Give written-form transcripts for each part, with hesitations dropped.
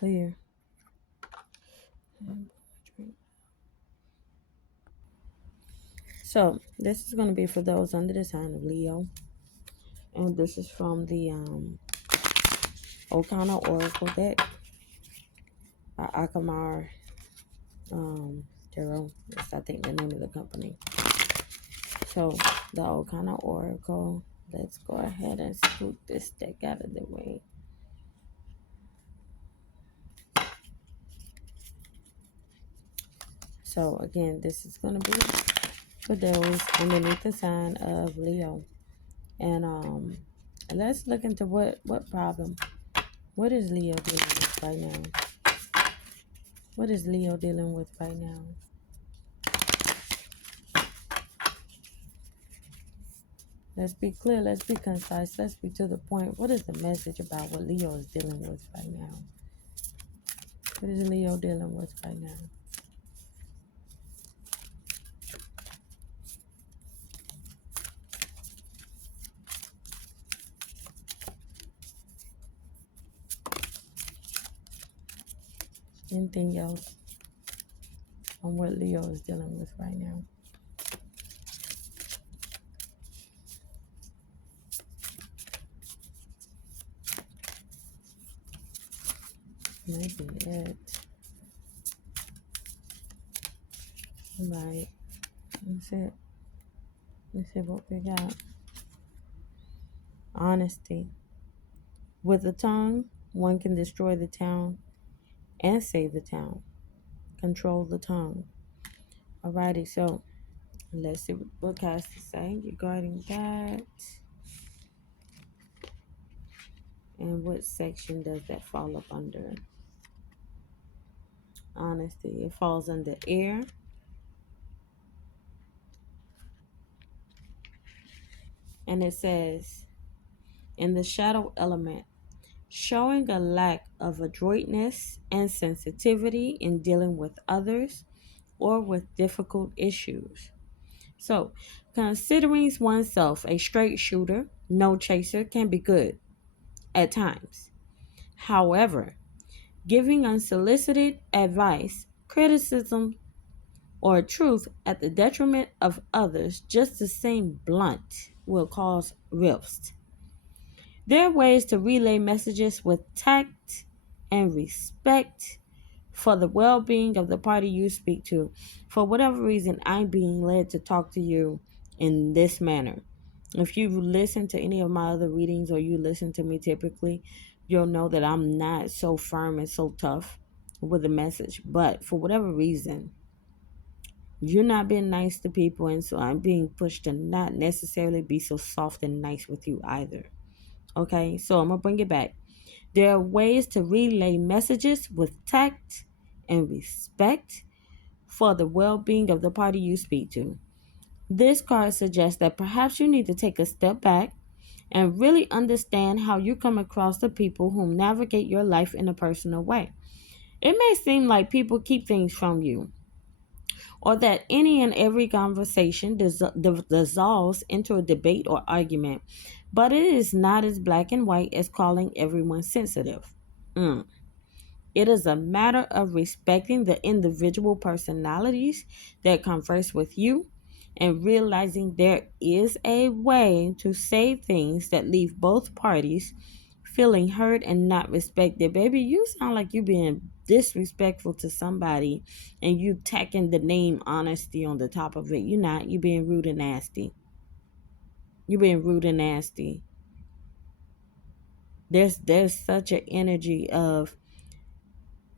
clear. So this is going to be for those under the sign of Leo. And this is from the Okana Oracle deck by Akamar Tarot. That's, I think, the name of the company. So the Okana Oracle. Let's go ahead and scoot this deck out of the way. So again, this is going to be for those underneath the sign of Leo. And let's look into what problem. What is Leo dealing with right now? What is Leo dealing with right now? Let's be clear. Let's be concise. Let's be to the point. What is the message about what Leo is dealing with right now? What is Leo dealing with right now? Anything else on what Leo is dealing with right now? Maybe it. Right. That's it. Let's see what we got. Honesty. With the tongue, one can destroy the town and save the town. Control the tongue. Alrighty, so let's see what cards to say regarding that. And what section does that fall up under? Honesty. It falls under air. And it says, in the shadow element, showing a lack of adroitness and sensitivity in dealing with others or with difficult issues. So, considering oneself a straight shooter, no chaser, can be good at times. However, giving unsolicited advice, criticism, or truth at the detriment of others just the same blunt will cause rifts. There are ways to relay messages with tact and respect for the well-being of the party you speak to. For whatever reason, I'm being led to talk to you in this manner. If you listen to any of my other readings or you listen to me typically, you'll know that I'm not so firm and so tough with a message. But for whatever reason, you're not being nice to people, and so I'm being pushed to not necessarily be so soft and nice with you either. Okay, so I'm going to bring it back. There are ways to relay messages with tact and respect for the well-being of the party you speak to. This card suggests that perhaps you need to take a step back and really understand how you come across the people who navigate your life in a personal way. It may seem like people keep things from you, or that any and every conversation dissolves into a debate or argument, but it is not as black and white as calling everyone sensitive. It is a matter of respecting the individual personalities that converse with you and realizing there is a way to say things that leave both parties feeling heard and not respected. Baby, you sound like you being disrespectful to somebody and you tacking the name honesty on the top of it. You're not. You being rude and nasty. You being rude and nasty. There's such an energy of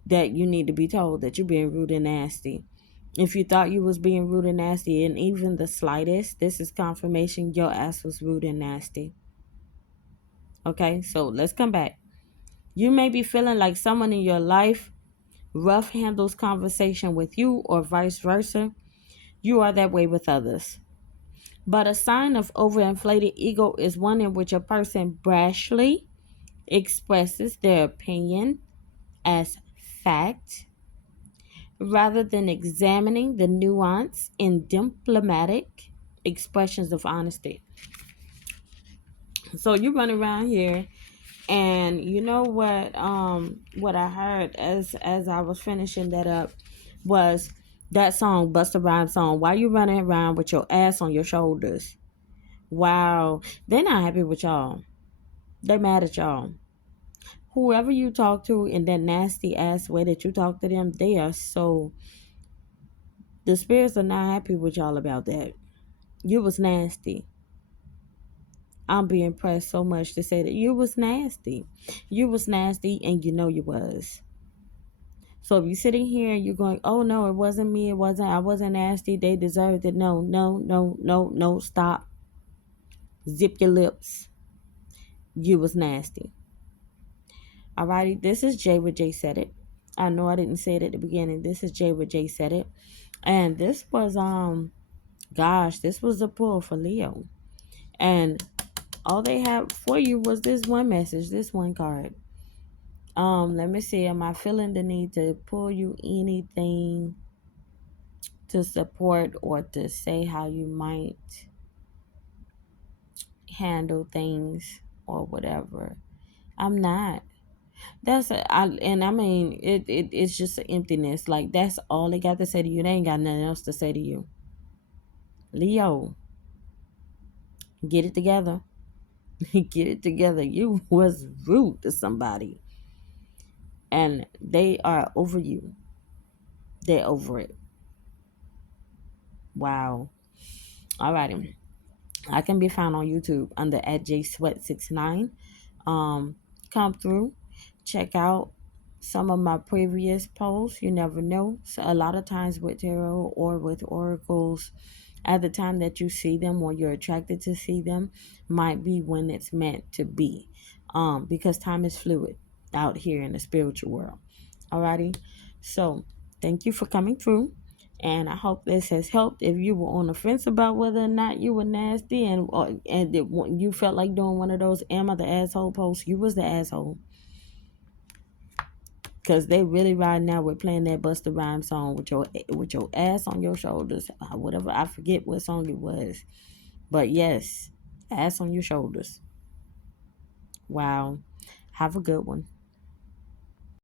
that you need to be told that you're being rude and nasty. If you thought you was being rude and nasty, and even the slightest, this is confirmation your ass was rude and nasty. Okay, so let's come back. You may be feeling like someone in your life rough handles conversation with you or vice versa. You are that way with others. But a sign of overinflated ego is one in which a person brashly expresses their opinion as fact rather than examining the nuance in diplomatic expressions of honesty. So you run around here And you know what I heard as I was finishing that up was that song, Busta Rhymes song, Why You Running Around with Your Ass on Your Shoulders? Wow. They're not happy with y'all. They mad at y'all. Whoever you talk to in that nasty ass way that you talk to them, they are so, the spirits are not happy with y'all about that. You was nasty. I'm being pressed so much to say that you was nasty. You was nasty and you know you was. So if you're sitting here and you're going, oh no, it wasn't me, I wasn't nasty, they deserved it. No, no, no, no, no, stop. Zip your lips. You was nasty. Alrighty, this is Jay with Jay Said It. I know I didn't say it at the beginning. This is Jay with Jay Said It. And this was gosh, this was a pull for Leo. And all they had for you was this one message, this one card. Let me see. Am I feeling the need to pull you anything to support or to say how you might handle things or whatever? I'm not. And I mean it's just an emptiness. Like that's all they got to say to you. They ain't got nothing else to say to you. Leo, get it together. Get it together. You was rude to somebody, and they are over you. They're over it. Wow. Alrighty. I can be found on YouTube under at Jsweat69. Um, Come through, check out some of my previous posts. You never know. So a lot of times with tarot or with oracles, at the time that you see them or you're attracted to see them, might be when it's meant to be. Because time is fluid out here in the spiritual world. Alrighty. So thank you for coming through. And I hope this has helped. If you were on the fence about whether or not you were nasty you felt like doing one of those "Am I the asshole?" posts, you was the asshole. Cause they really riding out with playing that Busta Rhymes song with your ass on your shoulders, whatever. I forget what song it was, but yes, ass on your shoulders. Wow, have a good one.